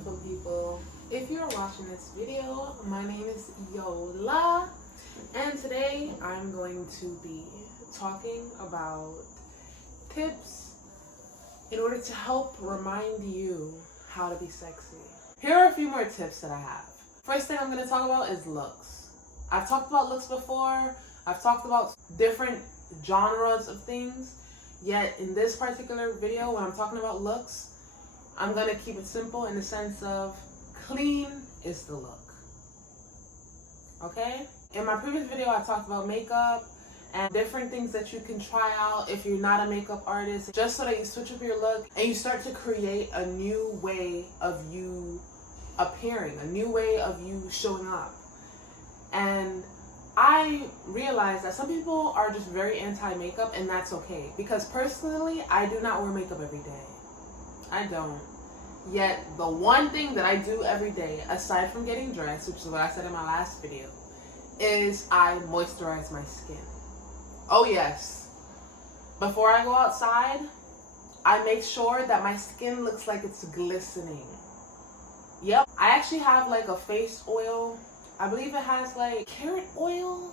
beautiful people. If you're watching this video, my name is Yola, and today I'm going to be talking about tips in order to help remind you how to be sexy. Here are a few more tips that I have. First thing I'm going to talk about is looks. I've talked about looks before. I've talked about different genres of things. Yet in this particular video, when I'm talking about looks, I'm going to keep it simple in the sense of clean is the look. Okay? In my previous video, I talked about makeup and different things that you can try out if you're not a makeup artist, just so that you switch up your look and you start to create a new way of you appearing, a new way of you showing up. And I realized that some people are just very anti-makeup, and that's okay. Because personally, I do not wear makeup every day. I don't. Yet, the one thing that I do every day, aside from getting dressed, which is what I said in my last video, is I moisturize my skin. Oh yes. Before I go outside, I make sure that my skin looks like it's glistening. Yep. I actually have like a face oil. I believe it has like carrot oil.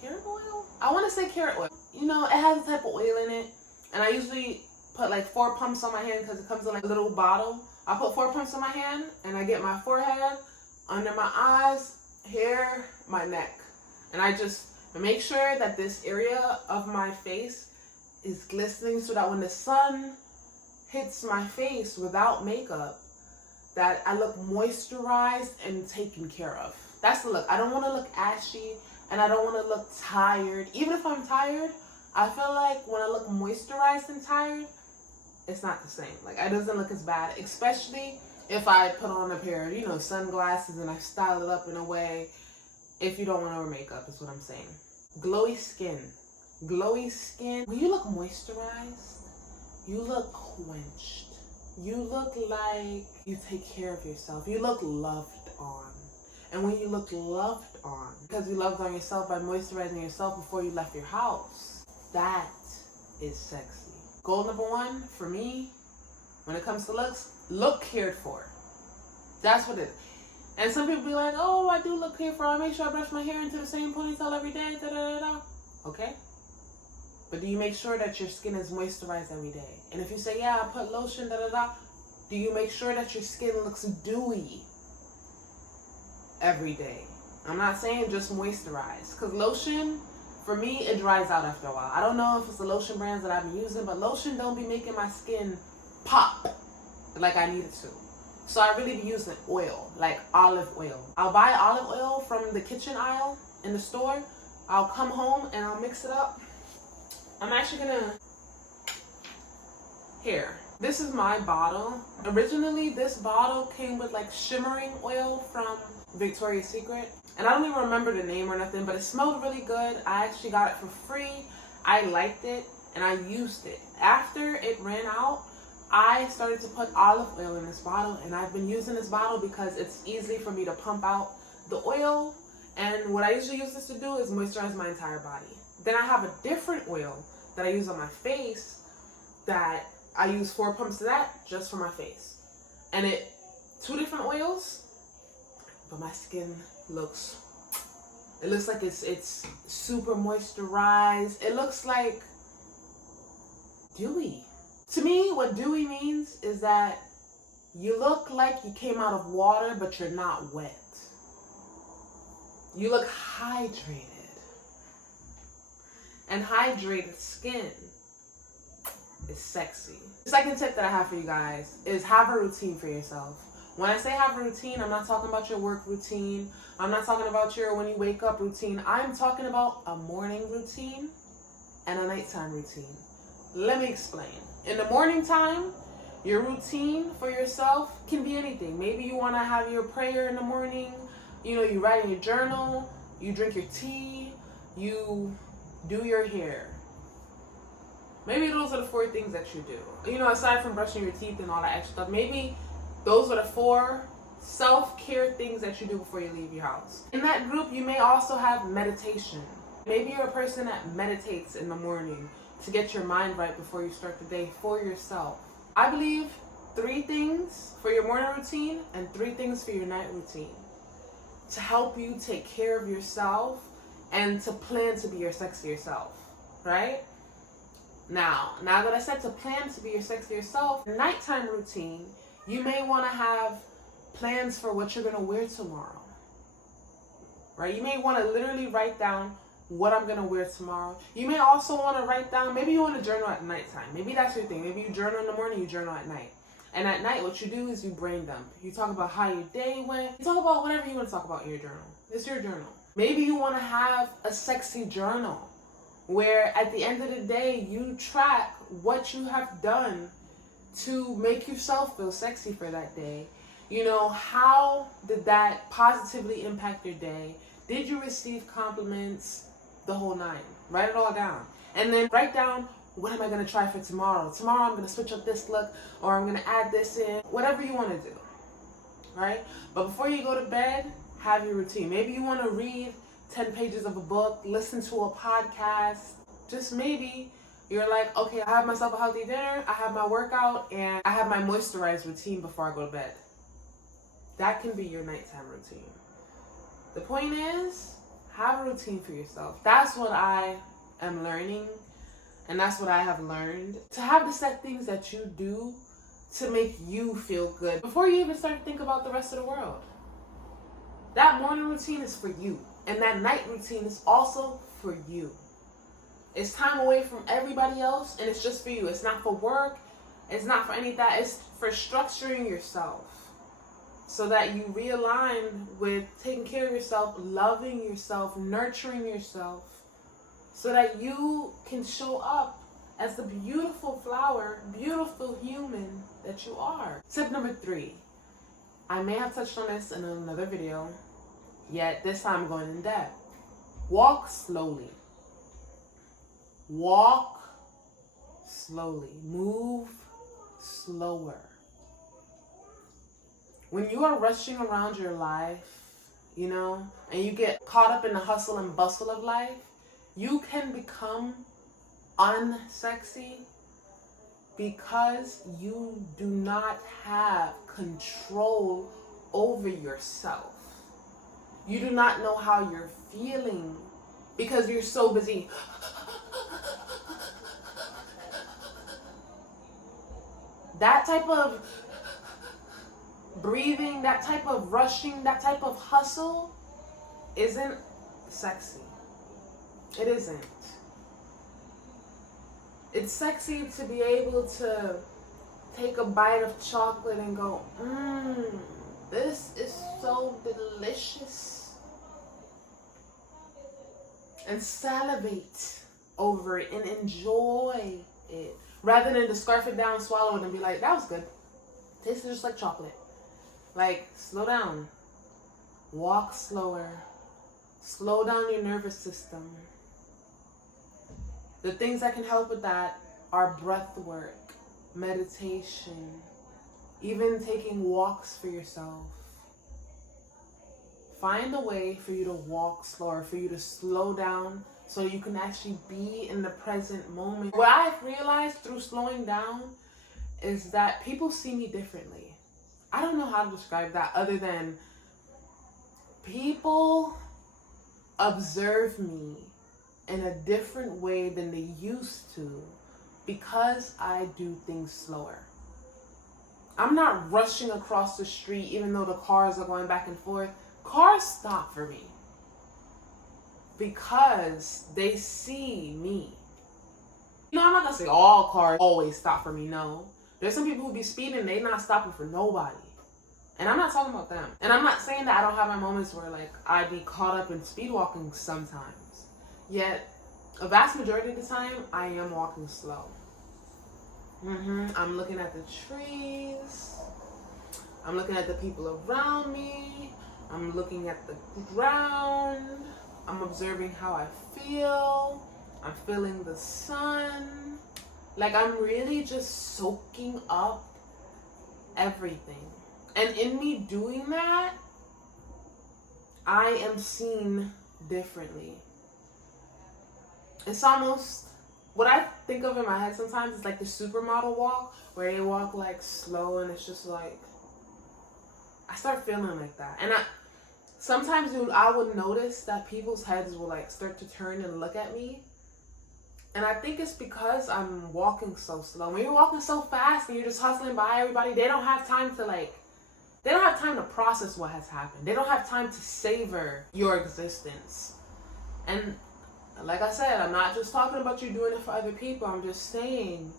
Carrot oil? I want to say carrot oil. You know, it has a type of oil in it. And I usually put like 4 pumps on my hand because it comes in like a little bottle. I put 4 pumps on my hand and I get my forehead, under my eyes, hair, my neck. And I just make sure that this area of my face is glistening so that when the sun hits my face without makeup, that I look moisturized and taken care of. That's the look. I don't want to look ashy and I don't want to look tired. Even if I'm tired, I feel like when I look moisturized and tired, it's not the same. Like, it doesn't look as bad, especially if I put on a pair of, you know, sunglasses and I style it up in a way. If you don't want to wear makeup, is what I'm saying. Glowy skin. Glowy skin. When you look moisturized, you look quenched. You look like you take care of yourself. You look loved on. And when you look loved on, because you loved on yourself by moisturizing yourself before you left your house, that is sexy. Goal number 1 for me, when it comes to looks, look cared for. That's what it is. And some people be like, oh, I do look cared for. I make sure I brush my hair into the same ponytail every day. Da, da, da, da. Okay. But do you make sure that your skin is moisturized every day? And if you say, yeah, I put lotion, da da da, do you make sure that your skin looks dewy every day? I'm not saying just moisturize, because lotion, for me, it dries out after a while. I don't know if it's the lotion brands that I've been using, but lotion don't be making my skin pop like I need it to. So I really be using oil, like olive oil. I'll buy olive oil from the kitchen aisle in the store. I'll come home and I'll mix it up. I'm actually gonna, here, this is my bottle. Originally, this bottle came with like shimmering oil from Victoria's Secret. And I don't even remember the name or nothing, but it smelled really good. I actually got it for free. I liked it and I used it. After it ran out, I started to put olive oil in this bottle, and I've been using this bottle because it's easy for me to pump out the oil. And what I usually use this to do is moisturize my entire body. Then I have a different oil that I use on my face that I use 4 pumps of that just for my face. And 2 different oils, but my skin looks like it's super moisturized. It looks like dewy. To me, what dewy means is that you look like you came out of water, but you're not wet. You look hydrated. And hydrated skin is sexy. The second tip that I have for you guys is have a routine for yourself. When I say have a routine, I'm not talking about your work routine. I'm not talking about your when you wake up routine. I'm talking about a morning routine and a nighttime routine. Let me explain. In the morning time, your routine for yourself can be anything. Maybe you want to have your prayer in the morning. You know, you write in your journal, you drink your tea, you do your hair. Maybe those are the 4 things that you do. You know, aside from brushing your teeth and all that extra stuff, maybe those are the 4 self-care things that you do before you leave your house. In that group, you may also have meditation. Maybe you're a person that meditates in the morning to get your mind right before you start the day for yourself. I believe 3 things for your morning routine and 3 things for your night routine to help you take care of yourself and to plan to be your sexier self, right? Now that I said to plan to be your sexier self, nighttime routine, you may want to have plans for what you're going to wear tomorrow, right? You may want to literally write down what I'm going to wear tomorrow. You may also want to write down, maybe you want to journal at nighttime. Maybe that's your thing. Maybe you journal in the morning, you journal at night. And at night, what you do is you brain dump. You talk about how your day went. You talk about whatever you want to talk about in your journal. It's your journal. Maybe you want to have a sexy journal where at the end of the day, you track what you have done to make yourself feel sexy for that day. You know, how did that positively impact your day? Did you receive compliments? The whole 9. Write it all down. And then write down, what am I going to try for tomorrow? Tomorrow I'm going to switch up this look, or I'm going to add this in. Whatever you want to do, right? But before you go to bed, have your routine. Maybe you want to read 10 pages of a book, listen to a podcast. Just maybe you're like, okay, I have myself a healthy dinner, I have my workout, and I have my moisturized routine before I go to bed. That can be your nighttime routine. The point is, have a routine for yourself. That's what I am learning, and that's what I have learned. To have the set things that you do to make you feel good before you even start to think about the rest of the world. That morning routine is for you, and that night routine is also for you. It's time away from everybody else, and it's just for you. It's not for work. It's not for any of that. It's for structuring yourself so that you realign with taking care of yourself, loving yourself, nurturing yourself, so that you can show up as the beautiful flower, beautiful human that you are. Tip number 3. I may have touched on this in another video, yet this time I'm going in depth. Walk slowly. Walk slowly. Move slower. When you are rushing around your life, you know, and you get caught up in the hustle and bustle of life, you can become unsexy because you do not have control over yourself. You do not know how you're feeling because you're so busy. That type of breathing, that type of rushing, that type of hustle isn't sexy. It isn't. It's sexy to be able to take a bite of chocolate and go, this is so delicious. And salivate over it and enjoy it. Rather than to scarf it down, swallow it, and be like, that was good. Tastes just like chocolate. Like, slow down. Walk slower. Slow down your nervous system. The things that can help with that are breath work, meditation, even taking walks for yourself. Find a way for you to walk slower, for you to slow down so you can actually be in the present moment. What I've realized through slowing down is that people see me differently. I don't know how to describe that other than people observe me in a different way than they used to because I do things slower. I'm not rushing across the street even though the cars are going back and forth. Cars stop for me because they see me. You know, I'm not gonna say all cars always stop for me, no. There's some people who be speeding, they not stopping for nobody. And I'm not talking about them. And I'm not saying that I don't have my moments where like I be caught up in speed walking sometimes. Yet, a vast majority of the time, I am walking slow. I'm looking at the trees. I'm looking at the people around me. I'm looking at the ground. I'm observing how I feel. I'm feeling the sun. Like I'm really just soaking up everything. And in me doing that, I am seen differently. It's almost what I think of in my head sometimes is like the supermodel walk, where they walk like slow, and it's just like, I start feeling like that. And sometimes I would notice that people's heads will like start to turn and look at me. And I think it's because I'm walking so slow. When you're walking so fast and you're just hustling by everybody, they don't have time to process what has happened. They don't have time to savor your existence. And like I said, I'm not just talking about you doing it for other people. I'm just saying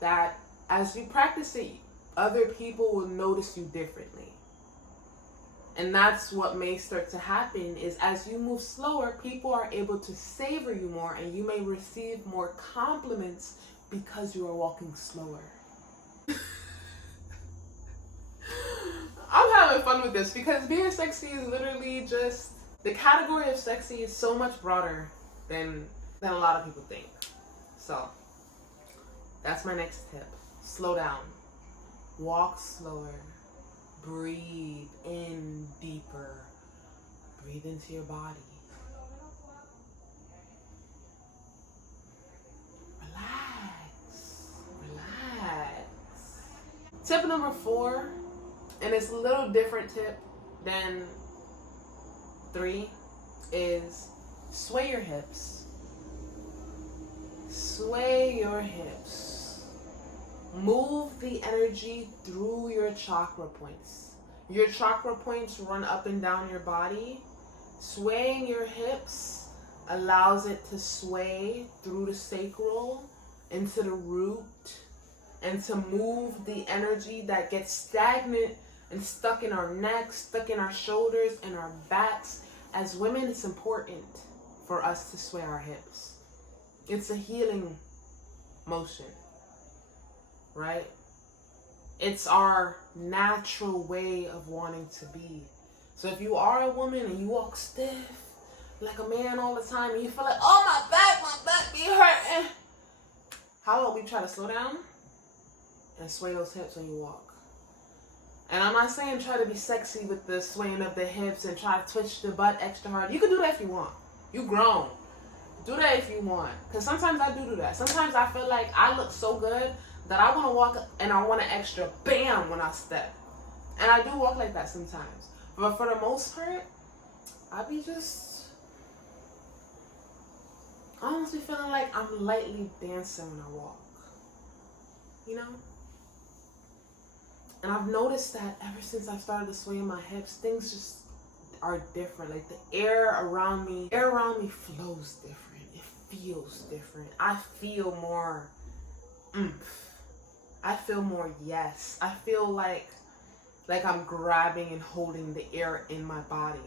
that as you practice it, other people will notice you differently. And that's what may start to happen is as you move slower, people are able to savor you more, and you may receive more compliments because you are walking slower. I'm having fun with this because being sexy is literally just, the category of sexy is so much broader than a lot of people think. So that's my next tip. Slow down. Walk slower. Breathe in deeper. Breathe into your body. Relax. Tip number 4, and it's a little different tip than 3, is sway your hips. Sway your hips. Move the energy through your chakra points. Your chakra points run up and down your body. Swaying your hips allows it to sway through the sacral into the root, and to move the energy that gets stagnant and stuck in our necks, stuck in our shoulders and our backs. As women, it's important for us to sway our hips. It's a healing motion, right? It's our natural way of wanting to be. So if you are a woman and you walk stiff like a man all the time, and you feel like, oh, my back be hurting, how about we try to slow down and sway those hips when you walk? And I'm not saying try to be sexy with the swaying of the hips and try to twitch the butt extra hard. You can do that if you want. You grown. Do that if you want. Because sometimes I do that. Sometimes I feel like I look so good that I want to walk and I want an extra bam when I step. And I do walk like that sometimes. But for the most part, I be just, I almost be feeling like I'm lightly dancing when I walk. You know? And I've noticed that ever since I started to sway my hips, things just are different. Like the air around me flows different. It feels different. I feel more oomph. I feel more yes. I feel like I'm grabbing and holding the air in my body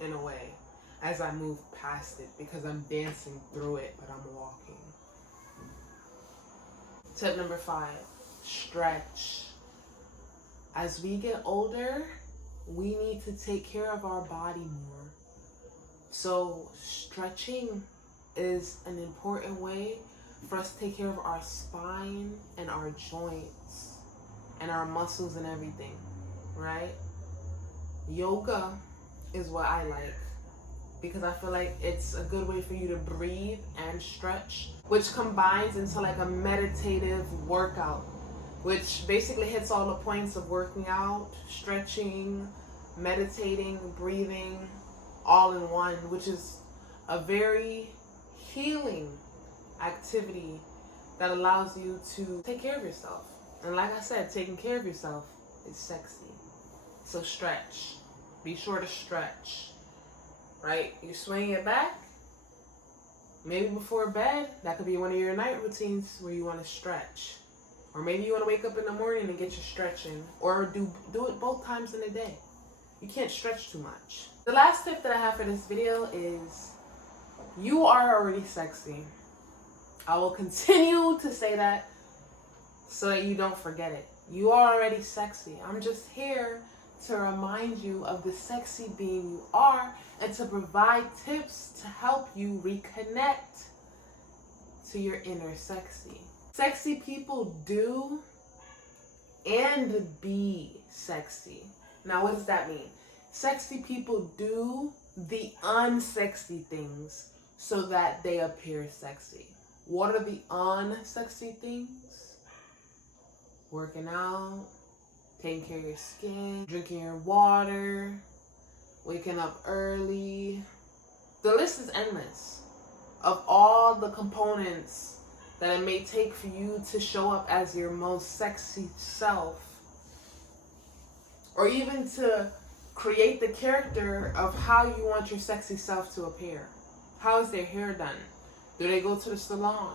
in a way as I move past it, because I'm dancing through it, but I'm walking. Tip number 5, stretch. As we get older, we need to take care of our body more. So stretching is an important way for us to take care of our spine and our joints and our muscles and everything, right? Yoga is what I like, because I feel like it's a good way for you to breathe and stretch, which combines into like a meditative workout, which basically hits all the points of working out, stretching, meditating, breathing, all in one, which is a very healing activity that allows you to take care of yourself. And like I said, taking care of yourself is sexy. So stretch. Be sure to stretch, right? You're swinging it back. Maybe before bed, that could be one of your night routines where you want to stretch. Or maybe you want to wake up in the morning and get your stretching. Or do it both times in a day. You can't stretch too much. The last tip that I have for this video is, you are already sexy. I will continue to say that so that you don't forget it. You are already sexy. I'm just here to remind you of the sexy being you are, and to provide tips to help you reconnect to your inner sexy. Sexy people do and be sexy. Now, what does that mean? Sexy people do the unsexy things so that they appear sexy. What are the unsexy things? Working out, taking care of your skin, drinking your water, waking up early. The list is endless of all the components that it may take for you to show up as your most sexy self, or even to create the character of how you want your sexy self to appear. How is their hair done? Do they go to the salon?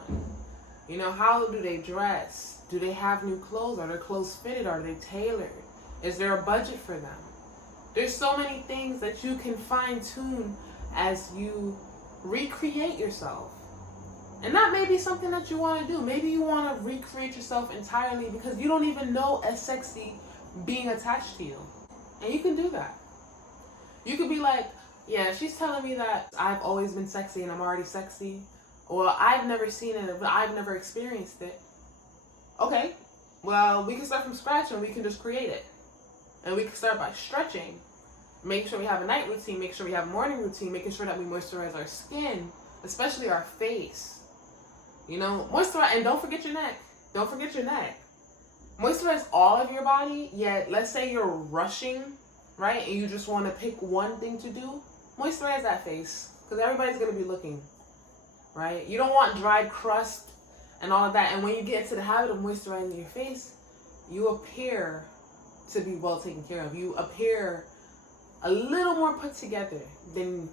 You know, how do they dress? Do they have new clothes? Are their clothes fitted? Are they tailored? Is there a budget for them? There's so many things that you can fine tune as you recreate yourself. And that may be something that you want to do. Maybe you want to recreate yourself entirely because you don't even know a sexy being attached to you. And you can do that. You could be like, yeah, she's telling me that I've always been sexy and I'm already sexy. Or I've never seen it, but I've never experienced it. Okay, well, we can start from scratch and we can just create it. And we can start by stretching. Make sure we have a night routine. Make sure we have a morning routine. Making sure that we moisturize our skin, especially our face. You know, moisturize, and don't forget your neck. Don't forget your neck. Moisturize all of your body, yet let's say you're rushing, right? And you just want to pick one thing to do. Moisturize that face, because everybody's going to be looking, right? You don't want dried crust and all of that. And when you get into the habit of moisturizing your face, you appear to be well taken care of. You appear a little more put together than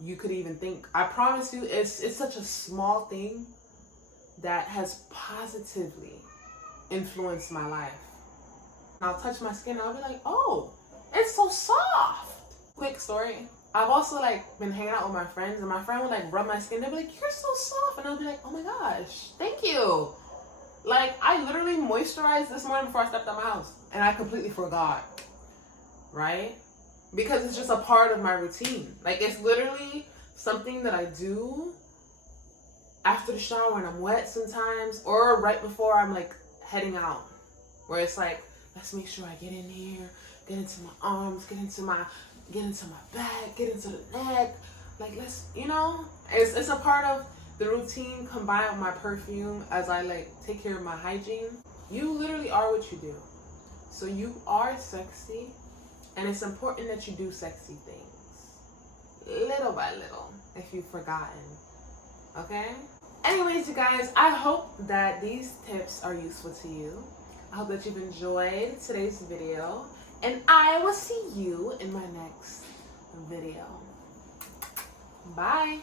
you could even think. I promise you, it's such a small thing that has positively influenced my life. I'll touch my skin and I'll be like, oh, it's so soft. Quick story. I've also been hanging out with my friends, and my friend would rub my skin. They'd be like, you're so soft. And I'll be like, oh my gosh, thank you. I literally moisturized this morning before I stepped out of my house, and I completely forgot, right? Because it's just a part of my routine. It's literally something that I do after the shower when I'm wet sometimes, or right before I'm heading out, where it's let's make sure I get in here, get into my arms, get into my back, get into the neck. Let's, it's a part of the routine combined with my perfume as I take care of my hygiene. You literally are what you do. So you are sexy, and it's important that you do sexy things little by little if you've forgotten. Okay? Anyways, you guys, I hope that these tips are useful to you. I hope that you've enjoyed today's video, and I will see you in my next video. Bye.